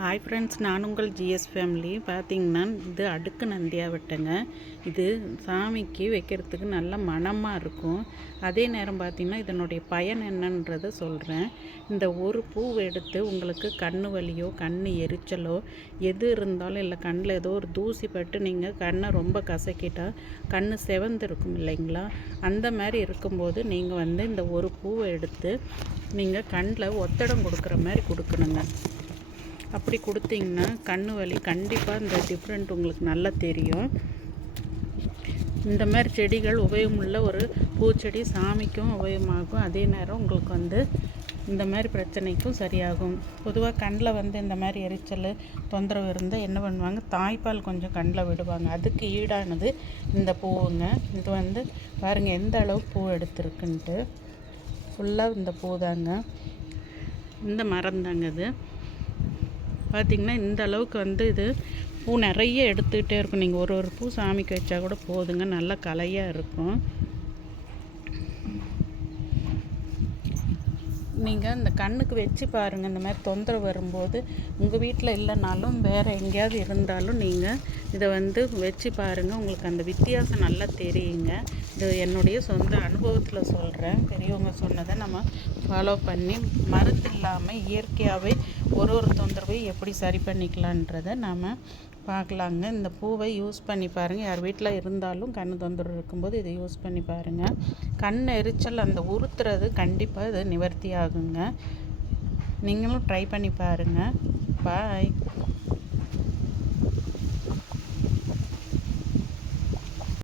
Hi friends, நான் உங்கள் GS family. பார்த்திங்கன்னா இது அடுக்கு நந்தியாவட்டைங்க. இது சாமிக்கு வைக்கிறதுக்கு நல்ல மணமாக இருக்கும். அதே நேரம் பார்த்திங்கன்னா இதனுடைய பயன் என்னன்றதை சொல்கிறேன். இந்த ஒரு பூவை எடுத்து உங்களுக்கு கண் வலியோ கண் எரிச்சலோ எது இருந்தாலும், இல்லை கண்ணில் ஏதோ ஒரு தூசி பட்டு நீங்கள் கண்ணை ரொம்ப கசக்கிட்டால் கண் செவந்து இருக்கும் இல்லைங்களா, அந்த மாதிரி இருக்கும்போது நீங்கள் இந்த ஒரு பூவை எடுத்து நீங்கள் கண்ணில் ஒத்தடம் கொடுக்குற மாதிரி கொடுக்கணுங்க. அப்படி கொடுத்தீங்கன்னா கண் வலி கண்டிப்பாக இந்த டிஃப்ரெண்ட் உங்களுக்கு நல்லா தெரியும். இந்த மாதிரி செடிகள் உபயோகமுள்ள ஒரு பூச்செடி சாமிக்கும் உபயோகமாகும். அதே நேரம் உங்களுக்கு இந்த மாதிரி பிரச்சனைக்கும் சரியாகும். பொதுவாக கண்ணில் இந்த மாதிரி எரிச்சல் தொந்தரவு இருந்தால் என்ன பண்ணுவாங்க, தாய்ப்பால் கொஞ்சம் கண்ணில் விடுவாங்க. அதுக்கு ஈடானது இந்த பூவுங்க. இது பாருங்கள் எந்த அளவு பூ எடுத்துருக்குன்ட்டு. ஃபுல்லாக இந்த பூ தாங்க, இந்த மரம் தாங்க. இது பார்த்திங்கன்னா இந்த அளவுக்கு இது பூ நிறைய எடுத்துக்கிட்டே இருக்கும். நீங்கள் ஒரு பூ சாமிக்கு வச்சா கூட போதுங்க, நல்லா கலையாக இருக்கும். நீங்கள் இந்த கண்ணுக்கு வச்சு பாருங்கள். இந்த மாதிரி தொந்தரவு வரும்போது உங்கள் வீட்டில் இல்லைனாலும் வேறு எங்கேயாவது இருந்தாலும் நீங்கள் இதை வச்சு பாருங்கள். உங்களுக்கு அந்த வித்தியாசம் நல்லா தெரியுங்க. இது என்னுடைய சொந்த அனுபவத்தில் சொல்கிறேன். பெரியவங்க சொன்னதை நம்ம ஃபாலோ பண்ணி மருந்து இல்லாமல் இயற்கையாகவே ஒரு தொந்தரவையும் எப்படி சரி பண்ணிக்கலான்றதை நாம் பார்க்கலாங்க. இந்த பூவை யூஸ் பண்ணி பாருங்கள். யார் வீட்டில் இருந்தாலும் கண் தொந்தரவு இருக்கும்போது இதை யூஸ் பண்ணி பாருங்கள். கண் எரிச்சல் அந்த உறுத்துறது கண்டிப்பாக இது நிவர்த்தி ஆகுங்க. நீங்களும் ட்ரை பண்ணி பாருங்கள். பாய்.